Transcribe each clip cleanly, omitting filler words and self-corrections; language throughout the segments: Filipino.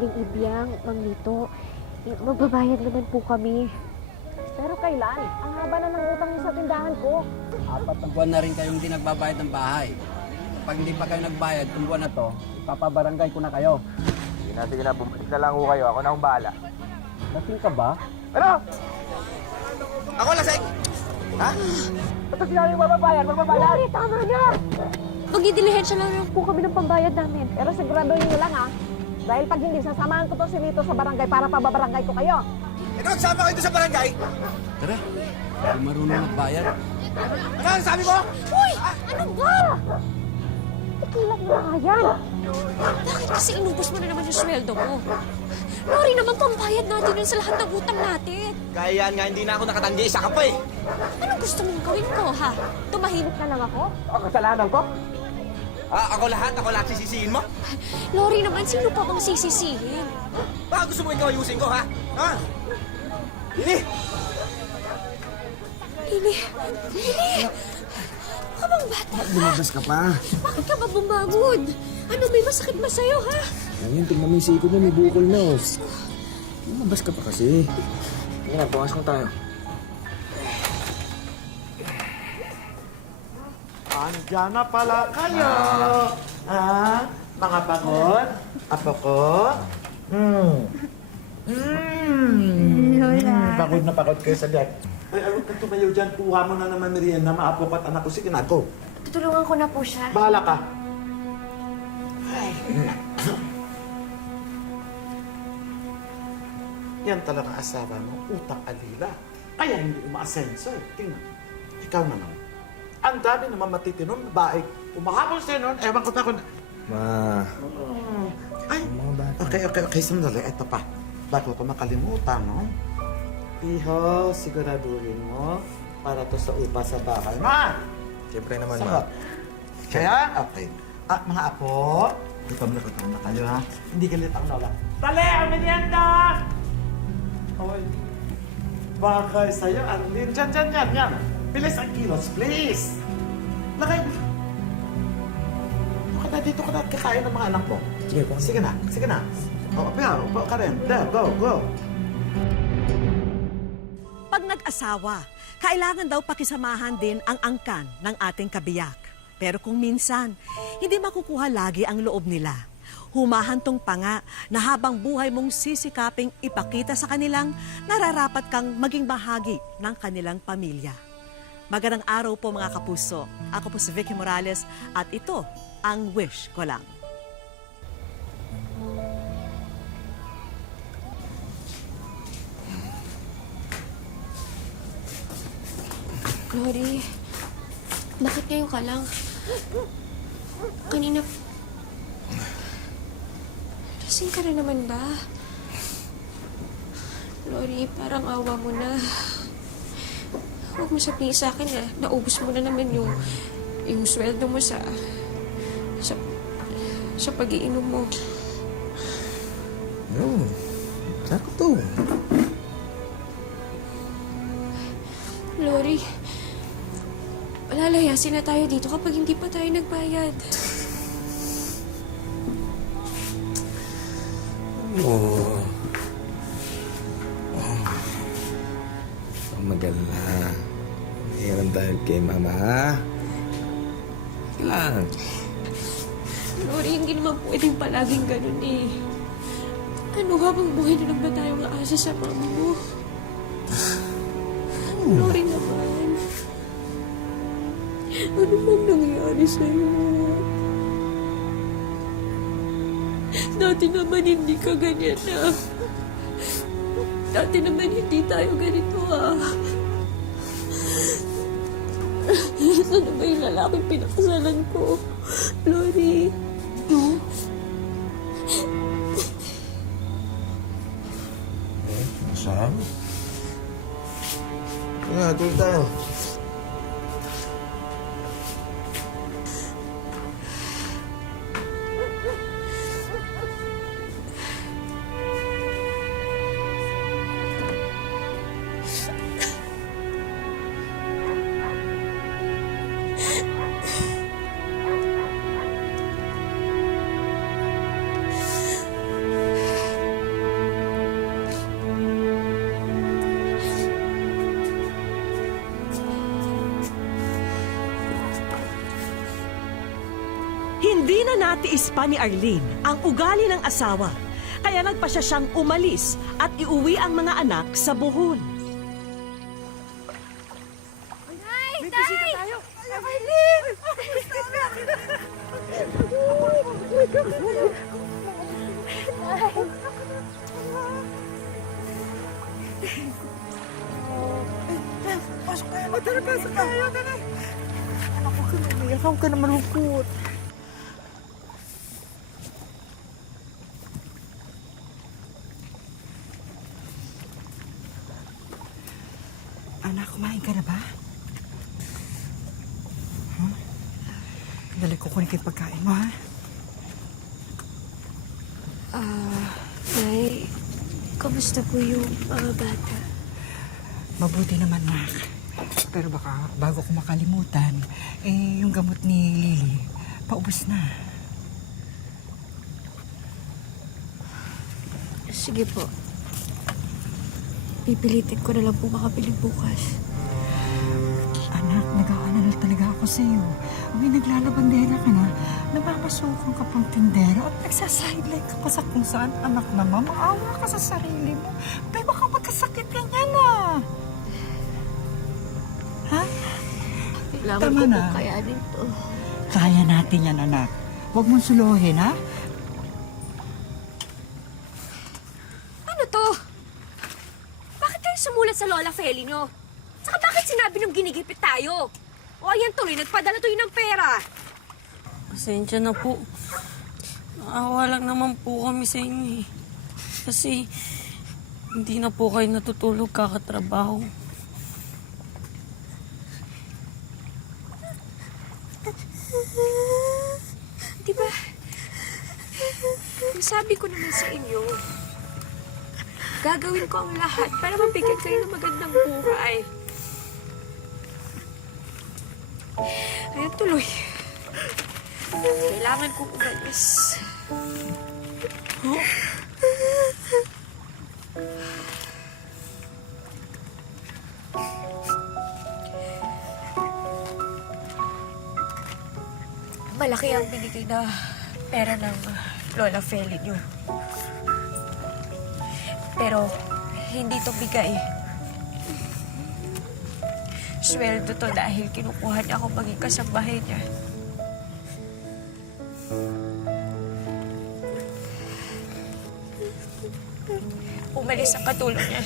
Aling Ibyang, Mang Lito. Magbabayad naman po kami. Pero kailan? Ang haba na ng utang niyo sa tindahan ko. 4 na buwan na rin kayong hindi nagbabayad ng bahay. Pag hindi pa kayo nagbayad, itong buwan na to, ipapabarangay ko na kayo. Sige na, bumalik na lang ho kayo. Ako na akong bahala. Lasing ka ba? Ano? Ako lasing! Ha? Ba't sinabi yung mababayad? Lori, tama na! Magdidilihensya lang po kami ng pambayad namin. Pero siguraduhin niyo lang, ha? Dahil pag hindi, sasamahan ko to si Lito sa barangay para pababarangay ko kayo. Magsama kayo sa barangay? Tara, hindi marunong magbayad. Ano ang sabi mo? Uy! Ano ba? Tikilan mo na nga yan. Bakit kasi inubos mo na naman yung sweldo mo? Lori, naman pambayad natin yun sa lahat ng utang natin. Kaya yan nga, hindi na ako nakatanggi. Isa ka pa eh. Anong gusto mong gawin ko, ha? Tumahimik na lang ako? Ang kasalanan ko? Ako lahat sisisihin mo? Lori naman, sino pa bang sisisihin? Baka gusto mo ikaw ayusin ko, ha? Ha? Ini! Ini! Ka bang bata? Lumabas ka pa. Bakit ka ba bumagod? Ano, may masakit ba sa'yo, ha? Ayun, tingnan mo yung siko mo, may bukol na. Lumabas ka pa kasi. Sige na, pumasok na tayo. Andiyan na pala kayo! Mga pagod? Apo ko? Pagod na pagod kayo sa liyak. Ay, ayaw ka tumayo dyan. Kuha mo na naman merienda. Maapo ka't anak ko. Sige na, go. Tutulungan ko na po siya. Bahala ka. Yan talaga asawa mo. Utang alila. Kaya hindi umaasenso eh. Tingnan. Ikaw naman. Ang dami naman matitinong babae. Umahabol sa'yo noon. Ewan ko pa kung... Ma, Ay, mga bata. okay, sandali. Ito pa. Bago ko makalimutan, no? Iho, siguraduhin mo para to sa upa sa bahay. Ma! Siyempre naman, Sagot. ma. Kaya, okay. Mga apo, ikaw na kayo, ha? Hindi galit ang lola. Dali, ang merienda! Hoy, bakay sa'yo, Arlene. Yan. Bilis ang kilos, please. Lagay mo. Dito ka na kakain ng mga anak mo. Sige po. Sige na. Upo ka rin. There, go. Pag nag-asawa, kailangan daw pakisamahan din ang angkan ng ating kabiyak. Pero kung minsan, hindi makukuha lagi ang loob nila. Humahantong pa nga na habang buhay mong sisikaping ipakita sa kanilang, nararapat kang maging bahagi ng kanilang pamilya. Magandang araw po mga kapuso. Ako po si Vicky Morales at ito ang Wish Ko Lang. Lori, bakit ngayon ka lang? Kanina... Lasing ka na naman ba? Lori, parang awa mo na. Huwag mo sabihin sa akin na naubos mo na naman yung sweldo mo sa pag-iinom mo. No, sakto. Lori, malalayasin na tayo dito kapag hindi pa tayo nagbayad. Oo. Ang maganda. Hiram tayo kay mama, ha? Kailangan. Lori, hindi naman pwedeng palaging ganun eh. Ano, habang buhay na lang ba tayo maasa sa mama mo? Lori naman. Ano bang nangyayari sa'yo? Dati naman hindi ka ganyan na. Dati naman hindi tayo ganito Saan ba yung lalaking pinakasalan ko? Lori. Saan? Tuloy tayo. Hindi na natiis pa ni Arlene ang ugali ng asawa, kaya nagpasya siyang umalis at iuwi ang mga anak sa Bohol. Pasok tayo. Tara, pasok tayo. Tara. Anak ko, umiyak. Huwag ka na malungkot. Anak, kumain ka na ba? Huh? Dali ko kunin kayo pagkain mo, ha? Nay, kamusta po yung mga bata? Mabuti naman, Mac. Pero baka bago ko makalimutan, yung gamot ni Lily, paubos na. Sige po. Pipilitin ko na lang po makabili bukas. Anak, nag-aalala talaga ako sa iyo. May naglalabandera ka na, napapasukong ka pang tindera at nagsasideline ka pa sa kung saan. Anak naman, maawa ka sa sarili mo. Pero baka magkasakit ka niya na. Ha? Kailangan Tama ko na. po kayanin to. Kaya natin yan, anak. Huwag mong suluhin, ha? Ano to? Bakit kayo sumulat sa Lola Feli nyo? Saka bakit sinabi nung ginigipit tayo? O ayan tuloy, nagpadala to yun ng pera. Pasensya na po. Naawa lang naman po kami sa inyo eh. Kasi hindi na po kayo natutulog kakatrabaho. Diba? Sabi ko naman sa inyo, gagawin ko ang lahat para mabigyan kayo ng magandang buhay. Ayan tuloy. Kailangan kong umalis. Malaki ang binigay na pera ng Lola Feli niyo. Pero hindi to bigay. Sweldo to dahil kinukuha niya ako maging kasambahay niya. Umalis ang katulong niya.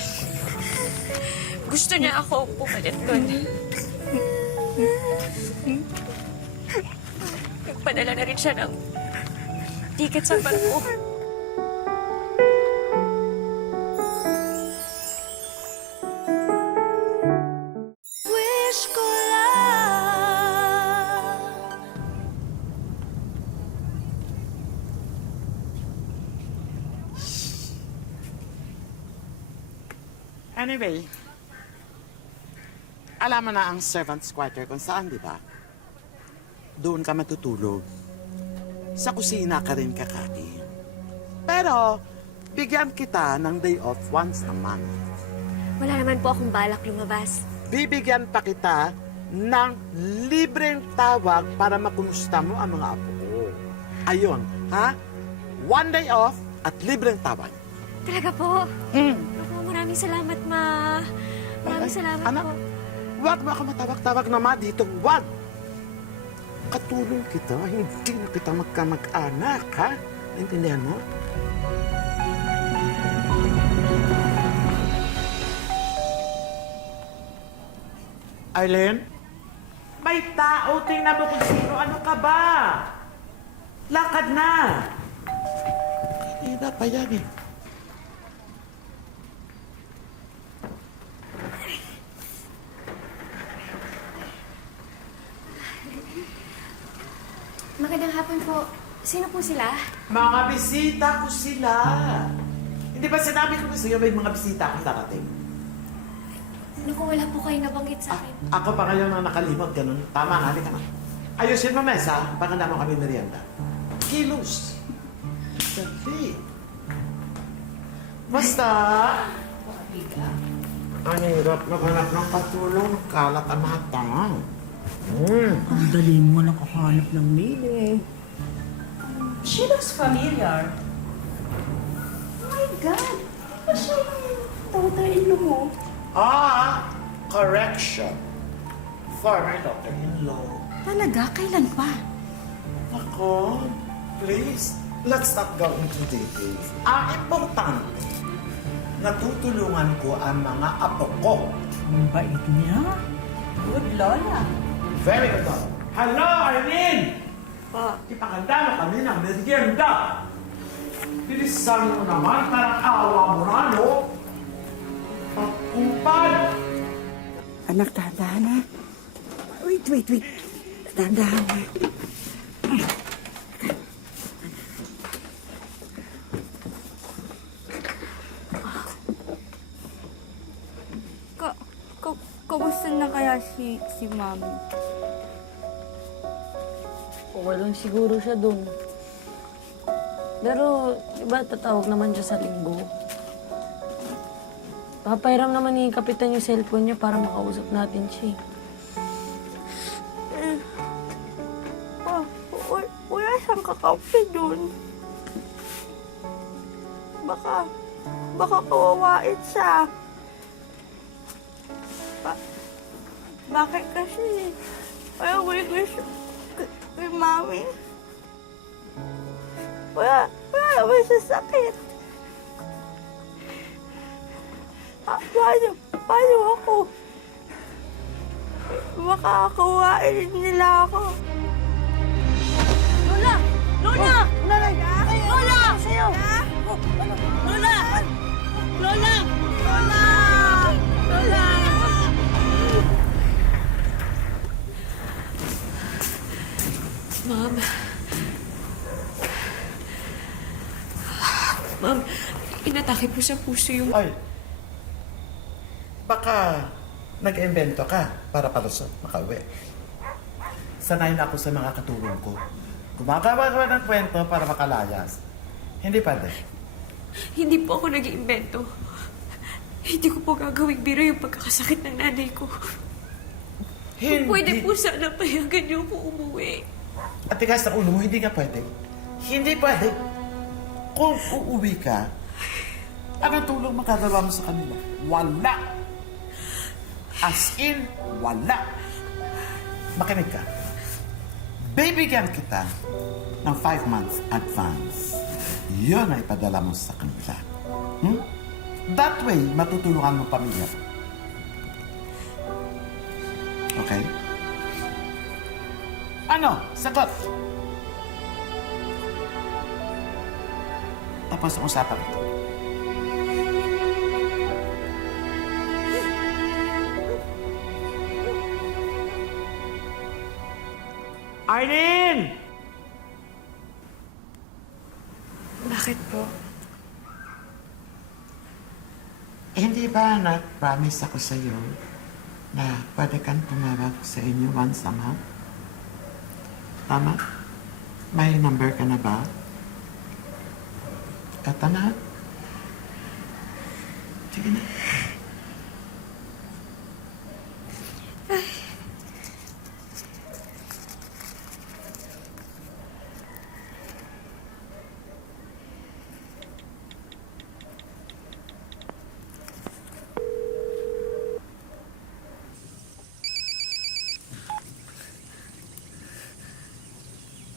Gusto niya ako pumalit doon. Nagpadala na rin siya ng ticket sa barko. Wish ko lang. Anyway, alam mo na ang servant's quarter kung saan, di ba? Doon ka matutulog. Sa kusina ka rin kakain. Pero, bigyan kita ng day off once a month. Wala naman po akong balak lumabas. Bibigyan pa kita ng libreng tawag para makumusta mo ang mga apo ko. Ayun, ha? One day off at libreng tawag. Talaga po? Naku, maraming salamat, Ma. Maraming salamat anak, po. Wag mo ako matawag-tawag na ma dito. Wag! Katulong kita, hindi na kita magkamag-anak, ha? Naintindihan mo? Arlene? May tao, tingnan mo kung sino. Ano ka ba? Lakad na! Hindi na pa yan eh. Magandang hapon po. Sino po sila? Mga bisita ko sila. Hindi ba sinabi ko sa iyo may mga bisita akong darating? Naku, wala po kayo nabanggit sa akin. Ako pa ngayon na nakalimot, ganun. Tama nga, halika na. Ayusin mo mesa, baka naman kami merienda. Kilos. Dali. Basta. Ang hirap maghanap ng katulong, kalat ang mga tangang. Ang dali mo nakakahanap ng mili. She looks familiar. Oh my God! Di ba siya yung daughter-in-law mo? Correction. Former daughter-in-law. Talaga? Kailan pa? Ako, please, let's not go into details. Ang importante, natutulungan ko ang mga apo ko. Ang bait niya. Good lola. Very good. Hello, Arlene! Ipakanda mo kami ng merienda. Bilisan mo naman, parang awa mo na, no? Pagkupad! Anak, dahan-dahan na. Wait. Dahan-dahan na. Kamusta na kaya si Mami? Okay lang siguro siya dun. Pero, iba tatawag naman siya sa linggo. Papairam naman ni Kapitan yung cellphone niya para makausap natin siya. Wala siyang kakampi dun. Baka kawawain siya. Bakit kasi? Ayaw may gusto kay Mami. Wala naman siya sakit. Paano ako? Makakawain nila ako. Lola! Lola! Lola! Sa'yo! Lola! Lola! Lola! Ma'am, inatake po sa puso yung... Ay, baka nag-invento ka para palusot, makauwi. Sanay na ako sa mga katulong ko. Gumagawa ka ng kwento para makalayas. Hindi pwede. Hindi po ako nag-iimbento. Hindi ko po gagawing biro yung pagkakasakit ng nanay ko. Hindi. Kung pwede po sana payagan niyo po umuwi. At tigas ng ulo mo, hindi nga pwede. Hindi pwede. Kung uuwi ka, anong tulong magagawa mo sa kanila? Wala. As in, wala. Makinig ka. Bibigyan kita ng 5 months advance. Yun ay padala mo sa kanila. That way, matutulungan mo pamilya. Okay? Ano? Sagot! Tapos ang usapan ito. Arlene! Bakit po? Hindi ba nag-promise ako sa iyo na pwede kang tumawag sa inyo once a month? Tama? May number ka na ba? Eto na. Sige na.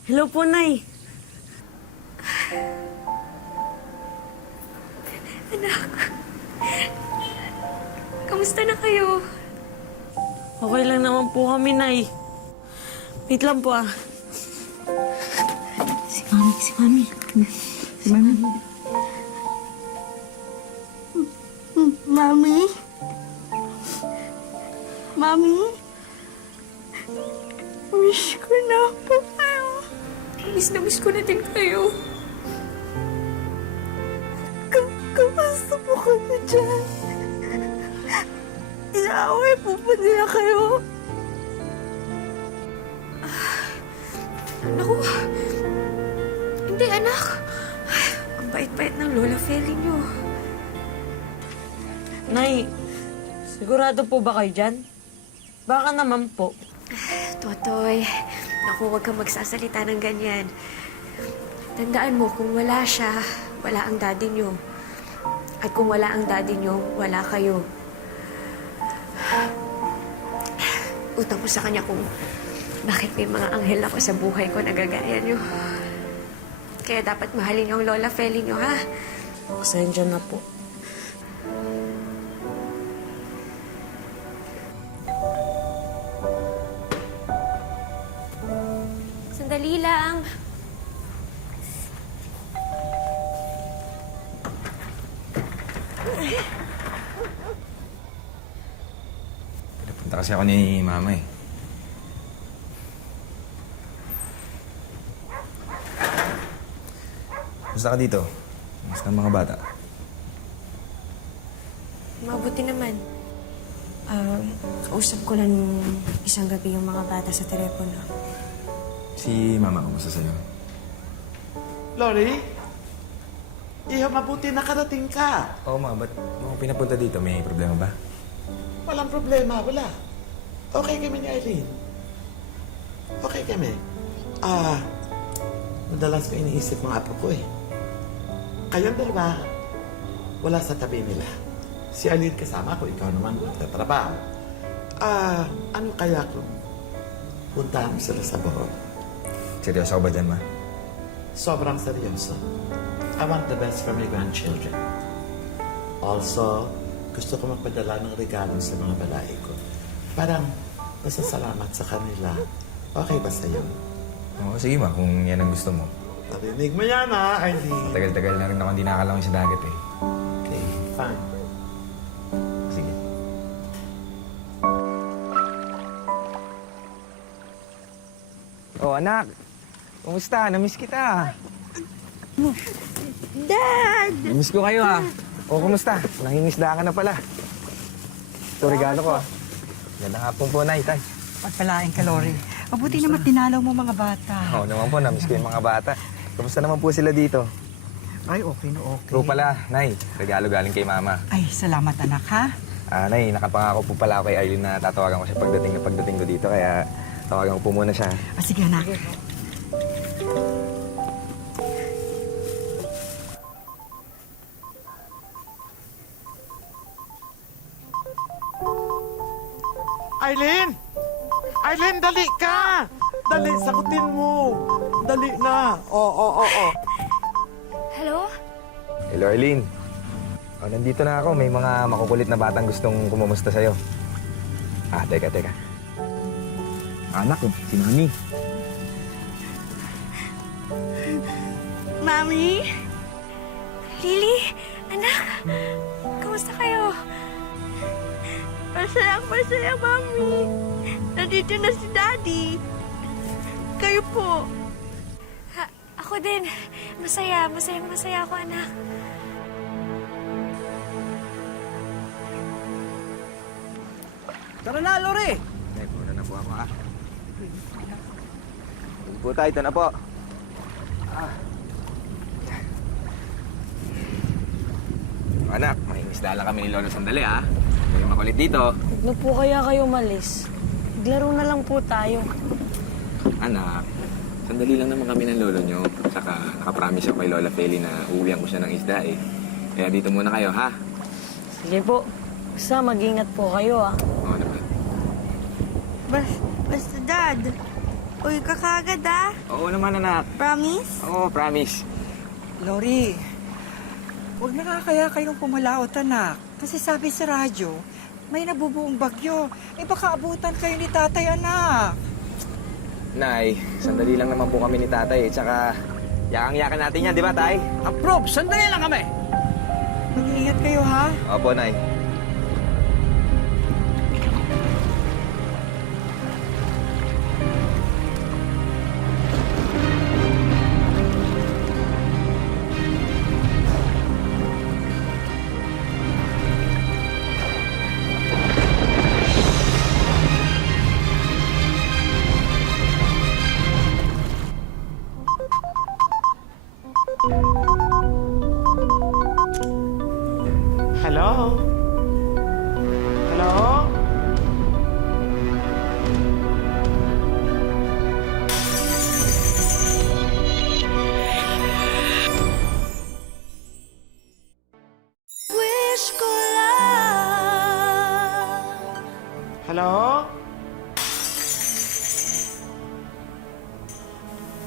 Hello po, Nay. Anak, kamusta na kayo? Okay lang naman po kami, Nay. Wait lang po, ah. Si Mami. Mami? Mami? Wish ko na po kayo. Miss ko na din kayo. Kamusta po kami dyan? Inaaway po ba nila kayo? Naku, hindi anak. Ang bait-bait ng Lola Feli niyo. Nay, sigurado po ba kayo dyan? Baka naman po. Totoy, naku, huwag kang magsasalita ng ganyan. Tandaan mo, kung wala siya, wala ang daddy niyo. At kung wala ang daddy niyo, wala kayo. Utang ko sa kanya kung bakit may mga anghel ako sa buhay ko na gagaya niyo. Kaya dapat mahalin yung Lola Feli niyo, ha? Pasensya na po. Sandali lang. Pinapunta kasi ako ni Mama eh. Gusto ka dito? Gusto ang mga bata? Mabuti naman. Kausap ko lang isang gabi yung mga bata sa telepono. Si Mama, kumusta sa'yo? Lori? Iho, mabuti nakarating ka. Oo, Ma. Ba't mo ako pinapunta dito? May problema ba? Walang problema, wala. Okay kami ni Eileen. Okay kami. Madalas ko iniisip mga apo ko eh. Kayong dalawa, wala sa tabi nila. Si Eileen kasama ko, ikaw naman nagtatrabaho. Ano kaya kung puntahan mo sila sa Bohol? Seryoso ka ba dyan, Ma? Sobrang seryoso. I want the best for my grandchildren. Also, gusto ko magpadala ng regalo sa mga balai ko. Parang pasasalamat sa kanila. Okay ba sa'yo? Oo, sige, Ma. Kung yan ang gusto mo. Narinig mo yan, ha, Eileen? Tagal-tagal na rin ako hindi nakalangoy sa dagat eh. Okay, fine. Sige. Oh, anak. Kumusta? Namiss kita. Dad! Namiss ko kayo, ha? O, kumusta? Nangingisda ka na pala. Ito, regalo ko, ha? Ganda hapon po, Nay, Tay. Pagpalain ka, Lori. Mabuti naman tinalaw mo mga bata. Oo naman po, namiss ko yung mga bata. Kumusta naman po sila dito? Ay, okay na okay. True pala, Nay. Regalo galing kay Mama. Ay, salamat anak, ha? Nay, nakapangako po pala ako kay Eileen na tatawagan ko siya pagdating ko dito. Kaya tawagan ko po muna siya. Sige, anak. Eileen! Eileen, dali ka! Dali, sagutin mo! Dali na! Oo. Hello? Hello, Eileen. Nandito na ako. May mga makukulit na batang gustong kumumusta sa'yo. Teka. Anak, si Mami. Mami? Lily? Anak? Kamusta kayo? Masaya, Mami. Nandito na si Daddy. Kayo po. Ako din. Masaya ako, anak. Tara na, Lori! Okay, muna na po ako, ha? Po tayo, ito na po. Anak, mahingisda lang kami ni Lolo sandali, ha? Huwag kayong makulit dito. Ano po kaya kayo malis? Maglaro na lang po tayo. Anak, sandali lang naman kami ng lolo nyo. Saka nakapromise ako kay Lola Feli na uuwihan ko siya ng isda, eh. Kaya dito muna kayo, ha? Sige po. Basta mag-ingat po kayo, ah. Oo naman. Basta, Dad. Uy ka kagad, ah. Oo naman, anak. Promise? Oo, promise. Lori, huwag na nga kaya kayong pumalaot, anak. Kasi sabi sa radyo, may nabubuong bagyo. Baka abutan kayo ni tatay, anak. Nay, sandali lang naman po kami ni tatay, eh. Tsaka, yakang-yakan natin yan, di ba, tay? Approve! Sandali lang kami! Mag-iingat kayo, ha? Opo, Nay. Hello? Hello? Hello?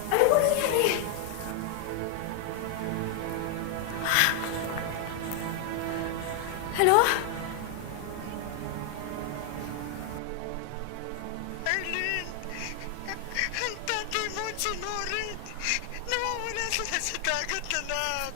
Ano po nangyari? Hello? Arlene! Ang tatay mo at si Nori! Nawawala sila sa dagat, anak!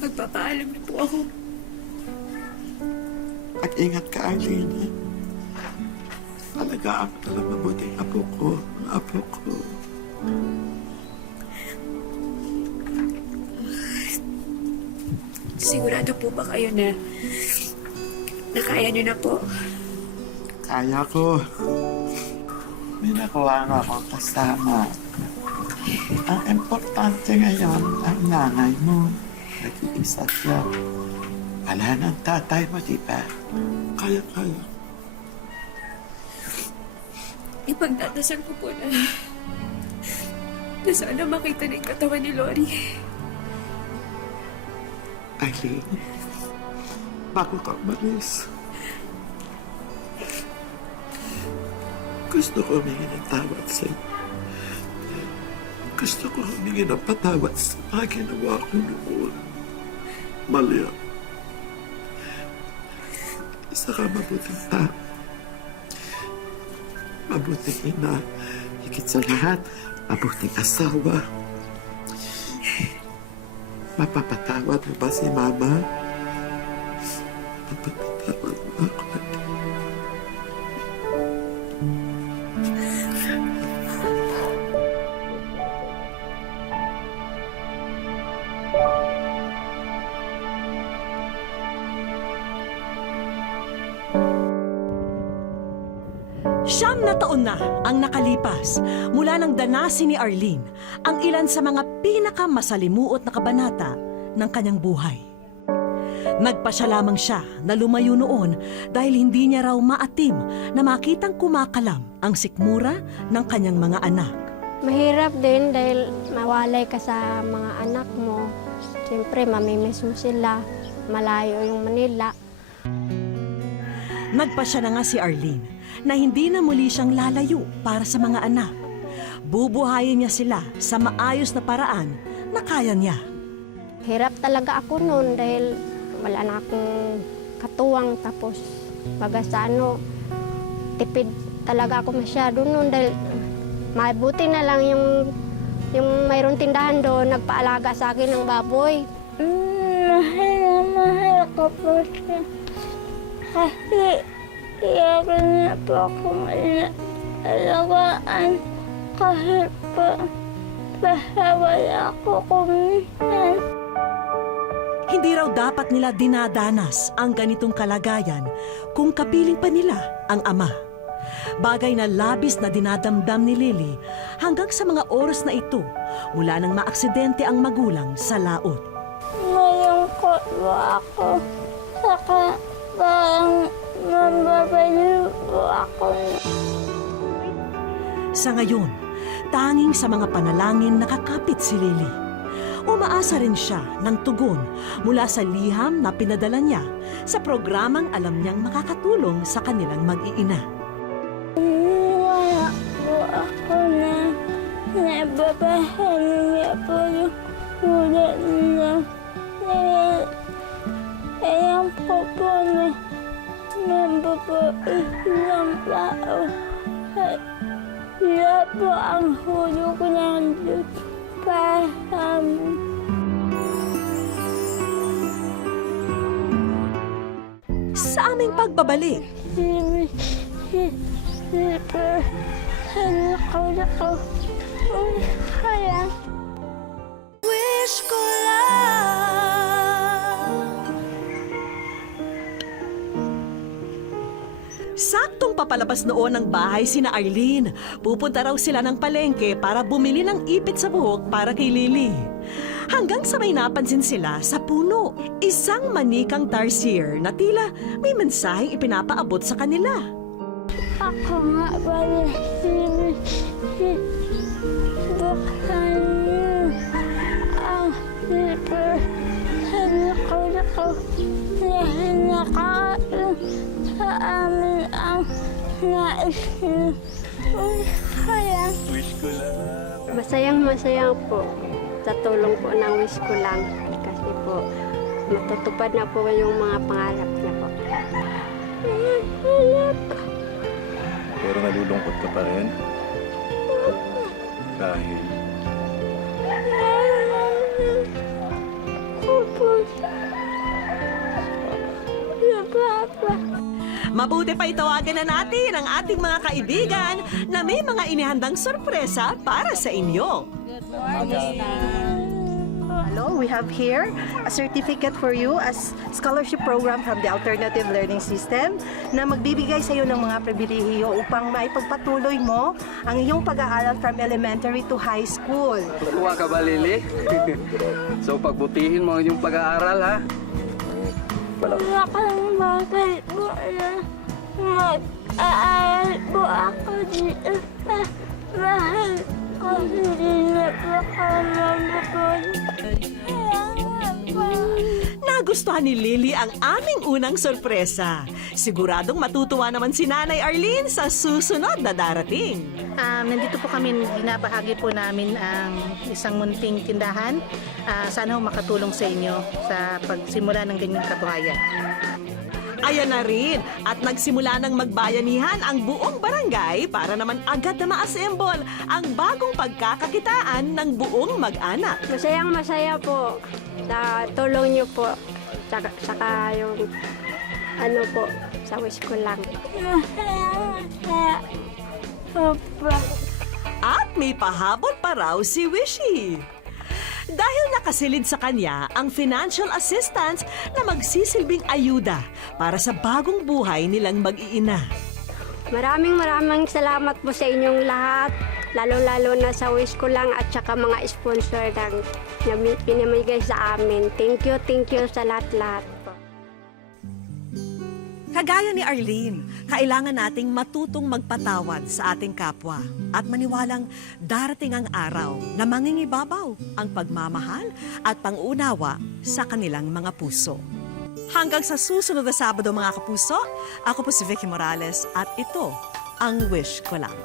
Magpapaalam na po ako. At ingat ka, Arlene. Alagaan mo na lang mabuti ang apo ko. Ang apo ko. Sigurado po ba kayo na kaya niyo na po? Kaya ko. May nakuha nga akong kasama. Ang importante ngayon, ang nanay mo. Nag-iisa siya. Wala ng tatay mo, di ba? Kaya. Ipagdadasal ko po na sana makita na yung katawan ni Lori. Eileen, bago ka umalis, gusto ko humingi ng tawad sa'yo. Gusto ko humingi ng patawad sa mga ginawa ko noon. Mali ako. Isa ka mabuting tao. Mabuting ina. Higit sa lahat, mabuting asawa. Mapapatawad mo ba si Mama? Mapapatawad mo ako. Siyam na taon na ang nakalipas mula nang danasin ni Arlene ang ilan sa mga pinakamasalimuot na kabanata ng kanyang buhay. Nagpasya lamang siya na lumayo noon dahil hindi niya raw maatim na makitang kumakalam ang sikmura ng kanyang mga anak. Mahirap din dahil mawalay ka sa mga anak mo. Siyempre, mamimiss mo sila. Malayo yung Manila. Nagpasya na nga si Arlene na hindi na muli siyang lalayo para sa mga anak. Bubuhayin niya sila sa maayos na paraan na kaya niya. Hirap talaga ako noon dahil wala na akong katuwang. Tapos baga sa tipid talaga ako masyado noon dahil mabuti na lang yung mayroong tindahan doon nagpaalaga sa akin ng baboy. Mahal ko po siya. Kasi iyakan niya po akong alagaan kahit po wala ako kuminsan. Hindi raw dapat nila dinadanas ang ganitong kalagayan kung kapiling pa nila ang ama. Bagay na labis na dinadamdam ni Lily hanggang sa mga oras na ito mula nang maaksidente ang magulang sa laot. Malungkot po ako. Saka parang mababaliw po ako. Sa ngayon, tanging sa mga panalangin nakakapit si Lily. Umaasa rin siya ng tugon mula sa liham na pinadala niya sa programang alam niyang makakatulong sa kanilang mag-iina. Wala po ako na nababahan niya po yung ulat niya. Dahil ayan po na mababain ng tao. At wala po ang hulog ng Diyos para sa amin. Sa aming pagbabalik, Ano Kaya. Wish ko lang. Saktong papalabas noon ng bahay sina Arlene. Pupunta raw sila ng palengke para bumili ng ipit sa buhok para kay Lily. Hanggang sa may napansin sila sa puno, isang manikang tarsier na tila may mensaheng ipinapaabot sa kanila. Ako nga pala si Bukhan niyo ang zipper sa likod ko dahil nakain sa amin ang nais niyo. Kaya. Wish ko lang. Masayang-masaya po sa tulong po ng wish ko lang. Kasi po, matutupad na po yung mga pangarap niya po. Pero nalulungkot ka pa rin. Dahil Mabuti pa itawagan na natin ang ating mga kaibigan na may mga inihandang sorpresa para sa inyo. Hello, we have here a certificate for you as scholarship program from the Alternative Learning System na magbibigay sa iyo ng mga pribilehiyo upang maipagpatuloy mo ang iyong pag-aaral from elementary to high school. Tuwa ka ba, Lily? So, pagbutihin mo yung pag-aaral, ha? Wala kang bagay po na mag-aaral po ako dito sa mahal ko. Hindi na po ako mabukod. Nagustuhan ni Lily ang aming unang sorpresa. Siguradong matutuwa naman si Nanay Arlene sa susunod na darating. Nandito po kami, binabahagi po namin ang isang munting tindahan. Sana ho makatulong sa inyo sa pagsimula ng ganyang kabuhayan. Ayan na rin, at nagsimula ng magbayanihan ang buong barangay para naman agad na ma-assemble ang bagong pagkakakitaan ng buong mag-anak. Masayang-masaya po sa tulong niyo po. Saka yung ano po, sa wish ko lang. At may pahabol pa raw si Wishy. Dahil nakasilid sa kanya ang financial assistance na magsisilbing ayuda para sa bagong buhay nilang mag-iina. Maraming salamat po sa inyong lahat. Lalo-lalo na sa wish ko lang at saka mga sponsor na pinamigay sa amin. Thank you sa lahat-lahat po. Kagaya ni Arlene, kailangan nating matutong magpatawad sa ating kapwa at maniwalang darating ang araw na mangingibabaw ang pagmamahal at pangunawa sa kanilang mga puso. Hanggang sa susunod na Sabado mga kapuso, ako po si Vicky Morales at ito ang Wish Ko Lang.